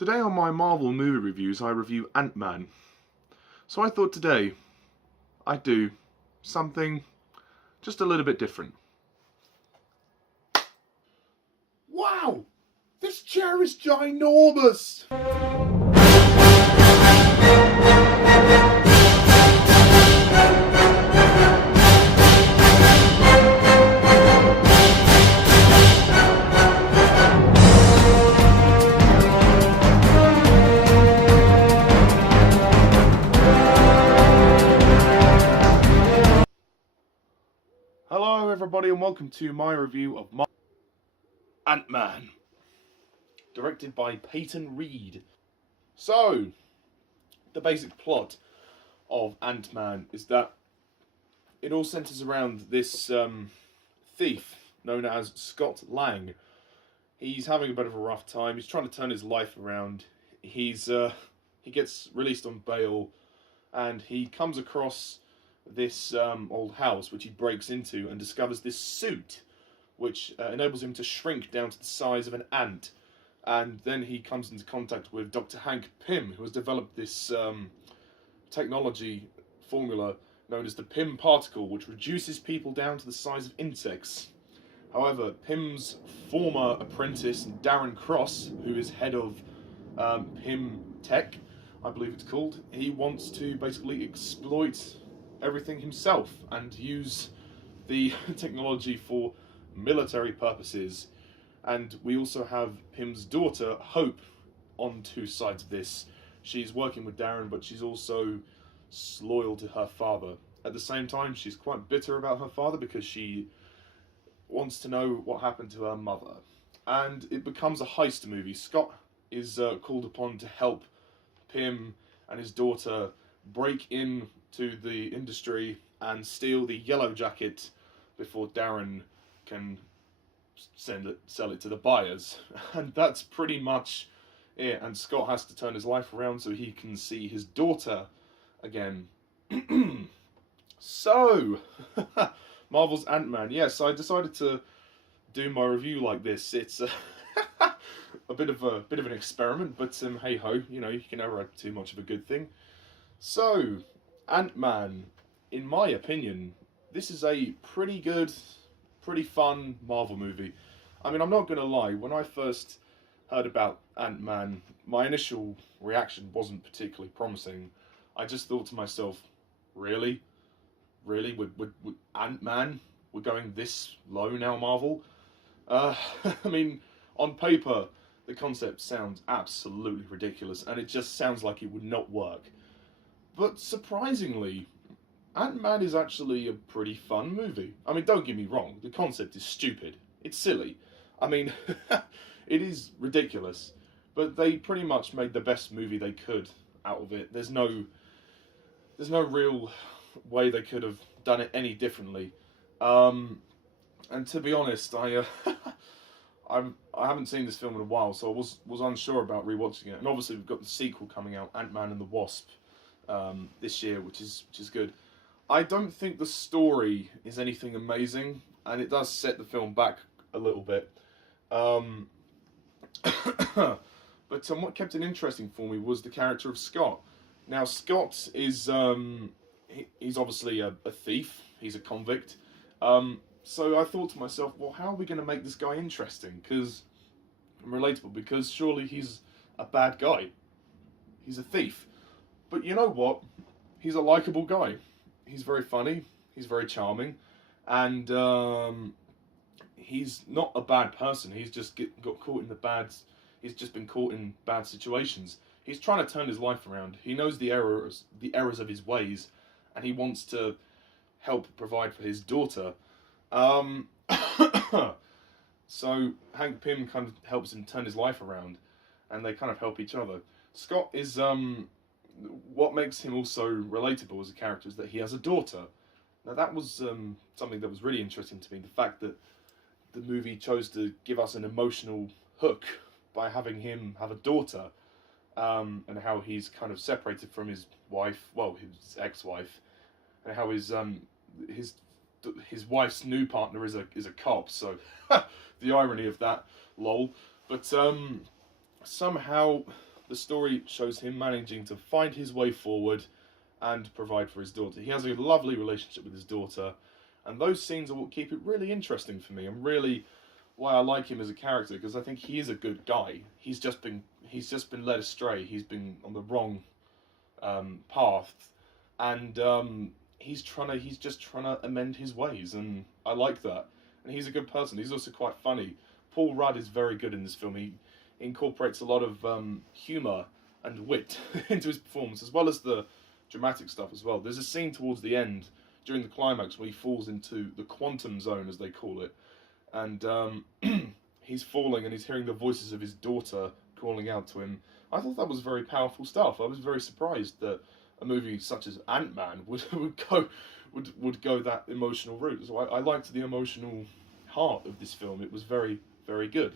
Today on my Marvel movie reviews, I review Ant-Man. So I thought today I'd do something just a little bit different. Wow! This chair is ginormous! Hello everybody and welcome to my review of Ant-Man, directed by Peyton Reed. So, the basic plot of Ant-Man is that it all centres around this thief known as Scott Lang. He's having a bit of a rough time. He's trying to turn his life around. He gets released on bail and he comes across this old house which he breaks into and discovers this suit which enables him to shrink down to the size of an ant. And then he comes into contact with Dr. Hank Pym, who has developed this technology formula known as the Pym particle, which reduces people down to the size of insects. However, Pym's former apprentice, Darren Cross, who is head of Pym Tech, I believe it's called, he wants to basically exploit everything himself and use the technology for military purposes. And we also have Pym's daughter, Hope, on two sides of this. She's working with Darren, but she's also loyal to her father. At the same time, she's quite bitter about her father because she wants to know what happened to her mother. And it becomes a heist movie. Scott is called upon to help Pym and his daughter break into the industry and steal the yellow jacket before Darren can sell it to the buyers. And that's pretty much it. And Scott has to turn his life around so he can see his daughter again. So, Marvel's Ant-Man. Yes, I decided to do my review like this. It's a bit of an experiment, but hey ho, you know, you can never have too much of a good thing. So, Ant-Man, in my opinion, this is a pretty good, pretty fun Marvel movie. I mean, I'm not going to lie, when I first heard about Ant-Man, my initial reaction wasn't particularly promising. I just thought to myself, really? Really? With Ant-Man? We're going this low now, Marvel? I mean, on paper, the concept sounds absolutely ridiculous, and it just sounds like it would not work. But surprisingly, Ant-Man is actually a pretty fun movie. I mean, don't get me wrong, the concept is stupid. It's silly. I mean, it is ridiculous. But they pretty much made the best movie they could out of it. There's no real way they could have done it any differently. And to be honest, I haven't seen this film in a while, so I was unsure about rewatching it. And obviously we've got the sequel coming out, Ant-Man and the Wasp, this year, which is good. I don't think the story is anything amazing, and it does set the film back a little bit. But what kept it interesting for me was the character of Scott. Now, Scott is he's obviously a thief. He's a convict. So I thought to myself, well, how are we going to make this guy interesting? Because relatable. Because surely he's a bad guy. He's a thief. But you know what? He's a likable guy. He's very funny. He's very charming, and he's not a bad person. He's just got caught in He's just been caught in bad situations. He's trying to turn his life around. He knows the errors of his ways, and he wants to help provide for his daughter. So Hank Pym kind of helps him turn his life around, and they kind of help each other. Scott is what makes him also relatable as a character is that he has a daughter. Now that was something that was really interesting to me. The fact that the movie chose to give us an emotional hook by having him have a daughter, and how he's kind of separated from his wife, well, his ex-wife, and how his wife's new partner is a cop. So the irony of that, lol. But somehow the story shows him managing to find his way forward and provide for his daughter. He has a lovely relationship with his daughter, and those scenes are what keep it really interesting for me, and really why I like him as a character, because I think he is a good guy. He's just been led astray. He's been on the wrong path, and he's just trying to amend his ways, and I like that. And he's a good person. He's also quite funny. Paul Rudd is very good in this film. He incorporates a lot of humour and wit into his performance, as well as the dramatic stuff as well. There's a scene towards the end, during the climax, where he falls into the quantum zone, as they call it, and he's falling and he's hearing the voices of his daughter calling out to him. I thought that was very powerful stuff. I was very surprised that a movie such as Ant-Man would go that emotional route. So I liked the emotional heart of this film. It was very, very good.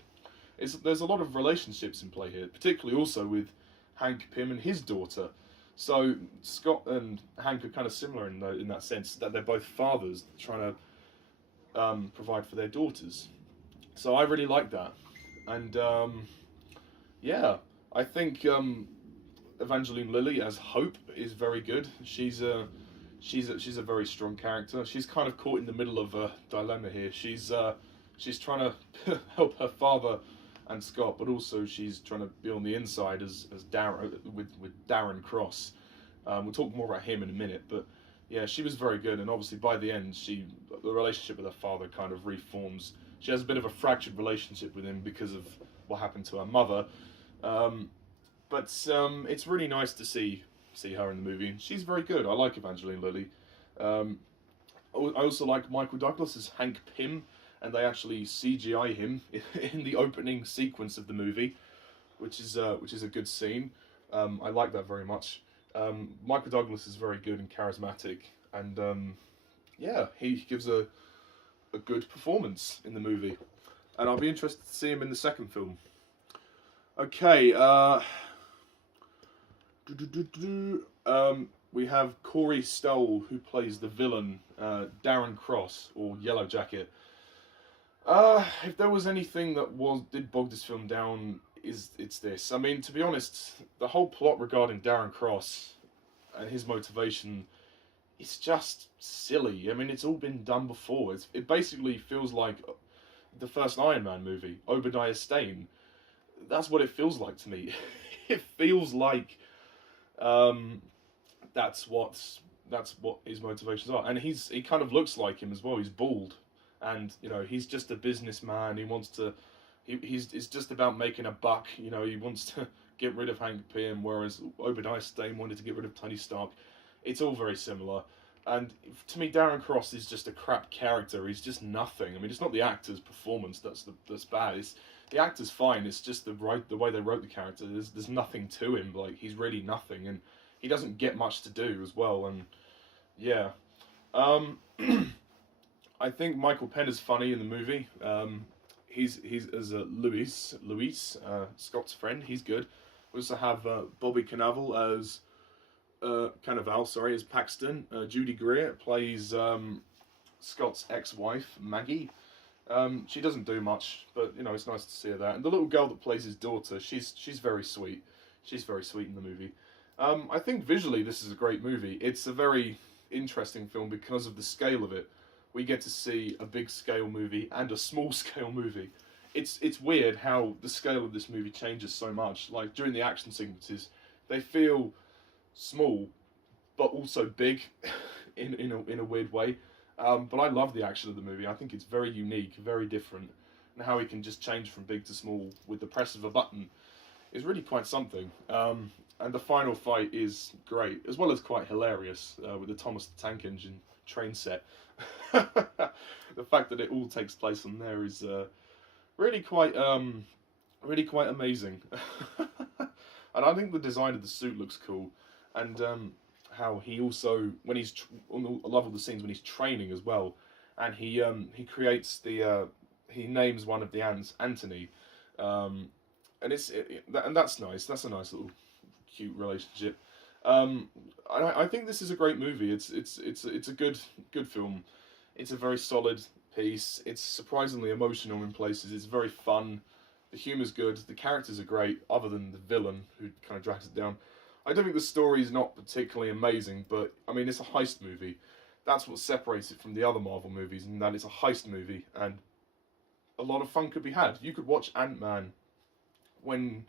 There's a lot of relationships in play here, particularly also with Hank Pym and his daughter. So Scott and Hank are kind of similar in that sense, that they're both fathers trying to provide for their daughters. So I really like that, and yeah, I think Evangeline Lilly as Hope is very good. She's a very strong character. She's kind of caught in the middle of a dilemma here. She's trying to help her father and Scott, but also she's trying to be on the inside as Darren with Darren Cross. We'll talk more about him in a minute, but yeah, she was very good, and obviously by the end, the relationship with her father kind of reforms. She has a bit of a fractured relationship with him because of what happened to her mother, but it's really nice to see her in the movie. She's very good. I like Evangeline Lilly. I also like Michael Douglas as Hank Pym, and they actually CGI him in the opening sequence of the movie, which is a good scene. I like that very much. Michael Douglas is very good and charismatic, and yeah, he gives a good performance in the movie, and I'll be interested to see him in the second film. Okay, we have Corey Stoll, who plays the villain, Darren Cross, or Yellow Jacket. If there was anything that did bog this film down, it's this. I mean, to be honest, the whole plot regarding Darren Cross and his motivation, it's just silly. I mean, it's all been done before. It basically feels like the first Iron Man movie, Obadiah Stane. That's what it feels like to me. It feels like that's what his motivations are, and he kind of looks like him as well. He's bald, and he's just a businessman. He wants to. It's just about making a buck. He wants to get rid of Hank Pym, whereas Obadiah Stane wanted to get rid of Tony Stark. It's all very similar. And to me, Darren Cross is just a crap character. He's just nothing. I mean, it's not the actor's performance that's bad. The actor's fine. It's just the way they wrote the character. There's nothing to him. Like, he's really nothing, and he doesn't get much to do as well. And yeah, I think Michael Pena's funny in the movie. He's as Luis, Scott's friend. He's good. We also have Bobby Cannavale as Cannavale, as Paxton. Judy Greer plays Scott's ex-wife, Mackie. She doesn't do much, but it's nice to see her there. And the little girl that plays his daughter, she's very sweet. She's very sweet in the movie. I think visually this is a great movie. It's a very interesting film because of the scale of it. We get to see a big scale movie and a small scale movie. It's weird how the scale of this movie changes so much. Like during the action sequences, they feel small, but also big in a weird way. But I love the action of the movie. I think it's very unique, very different, and how he can just change from big to small with the press of a button is really quite something. And the final fight is great, as well as quite hilarious with the Thomas the Tank Engine train set. The fact that it all takes place on there is really quite amazing. And I think the design of the suit looks cool, and how he also, when he's I love all the scenes when he's training as well, and he creates he names one of the ants Anthony, and that's nice. That's a nice little cute relationship. I think this is a great movie. It's a good film. It's a very solid piece. It's surprisingly emotional in places. It's very fun. The humour's good. The characters are great, other than the villain, who kind of drags it down. I don't think the story is not particularly amazing, but, I mean, it's a heist movie. That's what separates it from the other Marvel movies, and that it's a heist movie, and a lot of fun could be had. You could watch Ant-Man when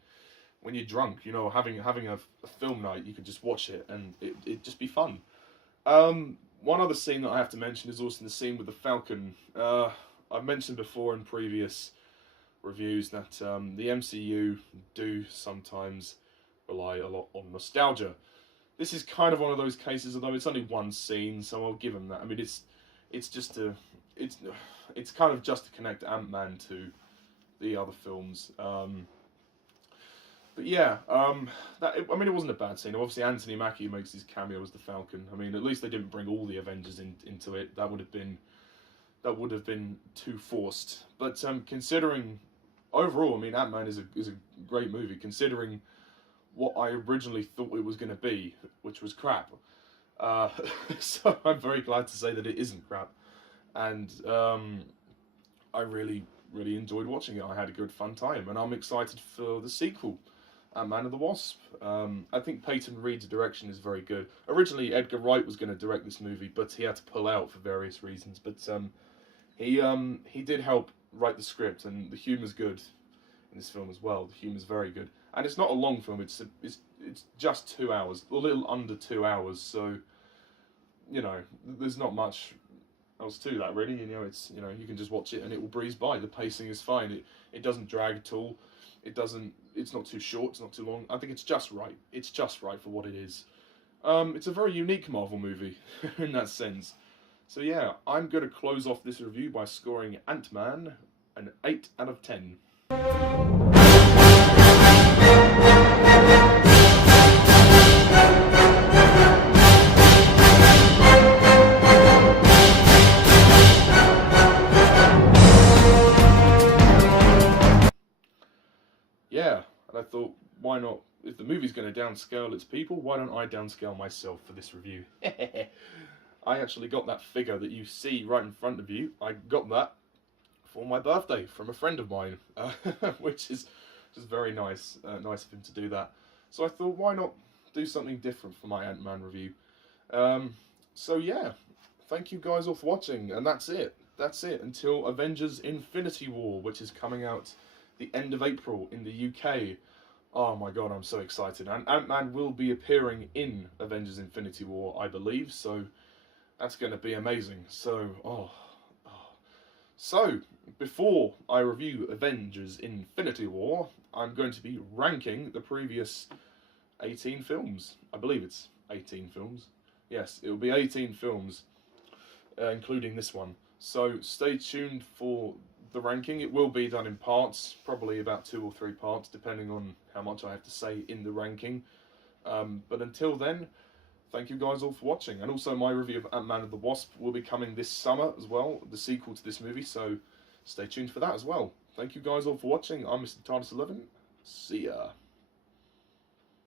you're drunk, you know, having a film night. You could just watch it, and it'd just be fun. One other scene that I have to mention is also the scene with the Falcon. I've mentioned before in previous reviews that the MCU do sometimes rely a lot on nostalgia. This is kind of one of those cases, although it's only one scene, so I'll give them that. I mean, it's kind of just to connect Ant-Man to the other films. But yeah, it wasn't a bad scene. Obviously, Anthony Mackie makes his cameo as the Falcon. I mean, at least they didn't bring all the Avengers into it. That would have been too forced. But considering overall, I mean, Ant-Man is a great movie. Considering what I originally thought it was going to be, which was crap. So I'm very glad to say that it isn't crap, and I really enjoyed watching it. I had a good fun time, and I'm excited for the sequel. Man of the Wasp. I think Peyton Reed's direction is very good. Originally, Edgar Wright was going to direct this movie, but he had to pull out for various reasons. But he did help write the script, and the humour's good in this film as well. The humour's very good, and it's not a long film. It's just 2 hours, a little under 2 hours. So, you know, there's not much else to that really. You know, you can just watch it and it will breeze by. The pacing is fine. It doesn't drag at all. It's not too short, it's not too long. I think it's just right. It's just right for what it is. It's a very unique Marvel movie in that sense. So yeah, I'm going to close off this review by scoring Ant-Man an 8 out of 10. Yeah, and I thought, why not? If the movie's going to downscale its people, why don't I downscale myself for this review? I actually got that figure that you see right in front of you. I got that for my birthday from a friend of mine, which is just very nice. Nice of him to do that. So I thought, why not do something different for my Ant-Man review? So yeah, thank you guys all for watching, and that's it. That's it until Avengers Infinity War, which is coming out the end of April in the UK. Oh my god, I'm so excited. And Ant-Man will be appearing in Avengers Infinity War, I believe, so that's going to be amazing. So, So, before I review Avengers Infinity War, I'm going to be ranking the previous 18 films. I believe it's 18 films. Yes, it will be 18 films, including this one. So, stay tuned for the ranking. It will be done in parts, probably about 2 or 3 parts, depending on how much I have to say in the ranking. But until then, thank you guys all for watching. And also my review of Ant-Man and the Wasp will be coming this summer as well, the sequel to this movie, so stay tuned for that as well. Thank you guys all for watching. I'm Mr. TARDIS11. See ya.